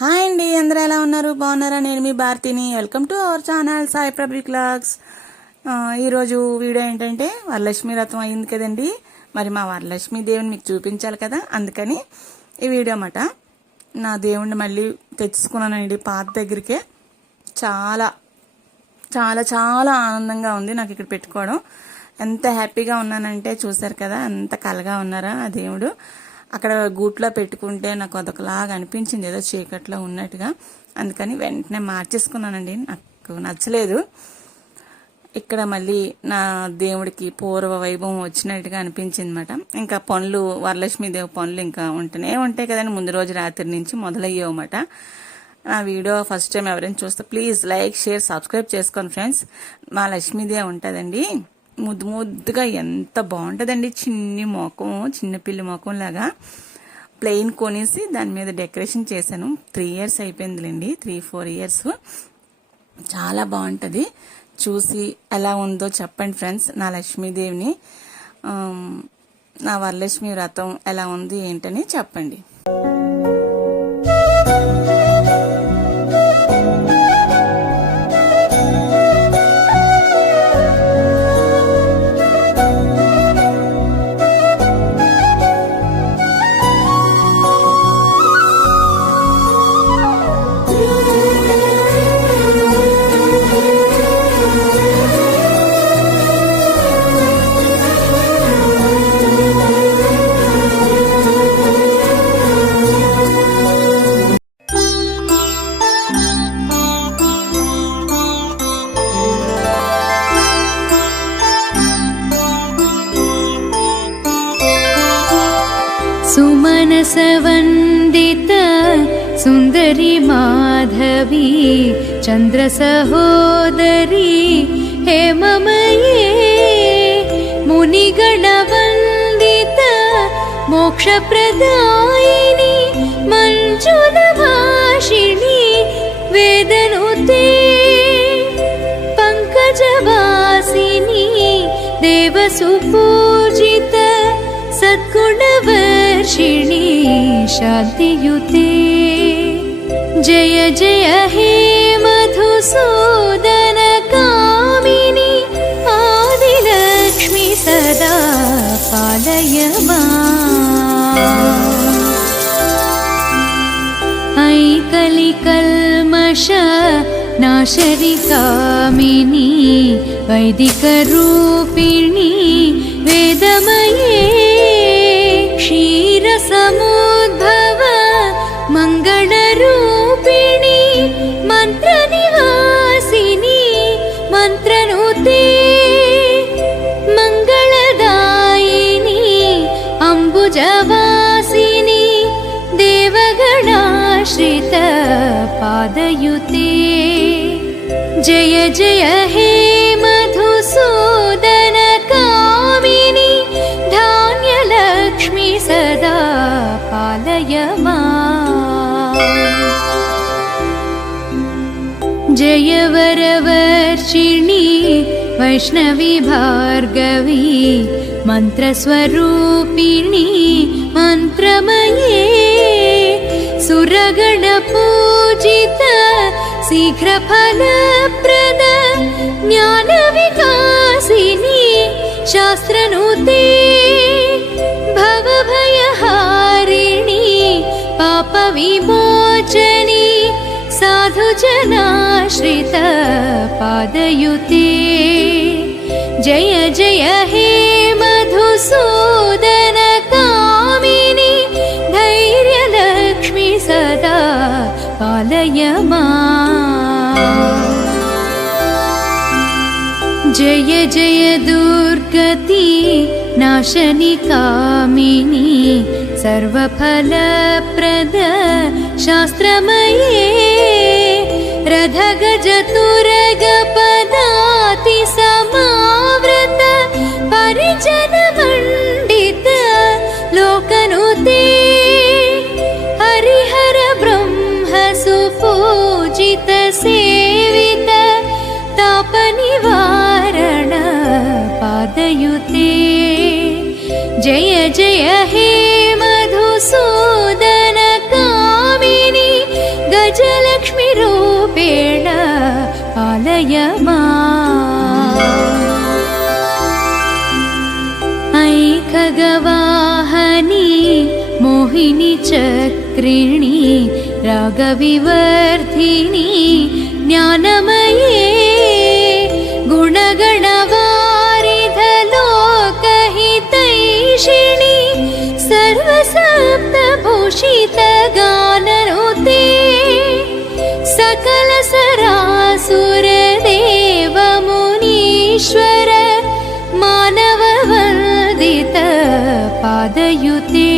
Hi అండి, అందరూ ఎలా ఉన్నారు? బాగున్నారా? నేను మీ భారతిని. Welcome to our channel Sai public vlogs. ఈరోజు వీడియో ఏంటంటే వరలక్ష్మి వ్రతం అయింది కదండి. మరి మా వరలక్ష్మి దేవుని మీకు చూపించాలి కదా, అందుకని ఈ వీడియో అన్నమాట. నా దేవుణ్ణి మళ్ళీ తెచ్చుకున్నానండి పాత దగ్గరికే. చాలా చాలా చాలా ఆనందంగా ఉంది నాకు ఇక్కడ పెట్టుకోవడం. ఎంత హ్యాపీగా ఉన్నానంటే చూసారు కదా, ఎంత కలగా ఉన్నారా ఆ దేవుడు. అక్కడ గూట్లో పెట్టుకుంటే నాకు అదొకలాగా అనిపించింది, ఏదో చీకట్లో ఉన్నట్టుగా. అందుకని వెంటనే మార్చేసుకున్నానండి, నాకు నచ్చలేదు. ఇక్కడ మళ్ళీ నా దేవుడికి పూర్వ వైభవం వచ్చినట్టుగా అనిపించింది అనమాట. ఇంకా పనులు, వరలక్ష్మీదేవి పనులు ఇంకా ఉంటూనే ఉంటాయి కదండి. ముందు రోజు రాత్రి నుంచి మొదలయ్యేవన్నమాట. నా వీడియో ఫస్ట్ టైం ఎవరైనా చూస్తే ప్లీజ్ లైక్, షేర్, సబ్స్క్రైబ్ చేసుకోండి ఫ్రెండ్స్. మా లక్ష్మీదేవి ఉంటుందండి, ముద్దు ముద్దుగా ఎంత బాగుంటుందండి. చిన్ని మొఖం, చిన్నపిల్లి మొఖం లాగా ప్లెయిన్ కొనేసి దాని మీద డెకరేషన్ చేశాను. 3 years అయిపోయిందిలేండి, 3-4 years. చాలా బాగుంటుంది. చూసి ఎలా ఉందో చెప్పండి ఫ్రెండ్స్. నా లక్ష్మీదేవిని, నా వరలక్ష్మి వ్రతం ఎలా ఉంది ఏంటని చెప్పండి. सुमनसवन्दित सुन्दरी माधवी चन्द्रसहोदरी हेममये मुनिगणवन्दित मोक्षप्रदायिनी मञ्जुलभाषिणी वेदनुते पङ्कजवासिनी देवसुपूजित सद्गुणवर्षिणी शान्तियुते जय जय हे मधुसूदन कामिनी आदिलक्ष्मी सदा पालय माम्। ऐकलिकल्मष नाशरि कामिनी वैदिकरूपिणी वेदमये क्षीरसमुद्भव मङ्गलरूपिणी मन्त्रनिवासिनी मन्त्रनुते मङ्गलदायिनी अम्बुजवासिनी देवगणाश्रित पादयुते जय जय हे मधुसूदन कामिनी धान्यलक्ष्मी सदा पालय माम्। जय वरवर्षिणी वैष्णवी भार्गवी मन्त्रस्वरूपिणी मन्त्रमये सुरगणपूजित शीघ्रफलप्रद ज्ञानविकासिनी शास्त्रनुते भवभयहारिणी पापविमोचनी साधुजनाश्रित पादयुते जय जय हे मधुसूदन कामिनी धैर्यलक्ष्मी सदा पालय माम्। जय जय दुर्गति नाशनि कामिनी सर्वफलप्रद शास्त्रमये रथगजतुरगपदाति समावृत परिजनमण्डित लोकनुते हरिहर ब्रह्म सुपूजित सेवित तापनिवारण पादयुते जय जय हे मधुसूदन कामिनी पालय ऐखगवाहनी मोहिनी चक्रिणी रागविवर्धिनी ज्ञानमये गुणगणवारिधलोकहितैषिणी सर्वसप्तभूषितगाननुते सकलसरासुरदेवमुनीश्वर मानववन्दित पादयुते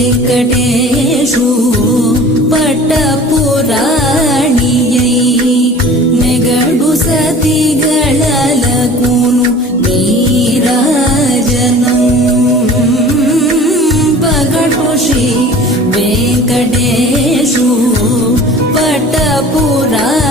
श्रीवेङ्कटेशु पट्टपुराणियै नेगडु सतिगळलकुनु नीराजनं पगडु श्री वेङ्कटेशु पट्टपुराणियै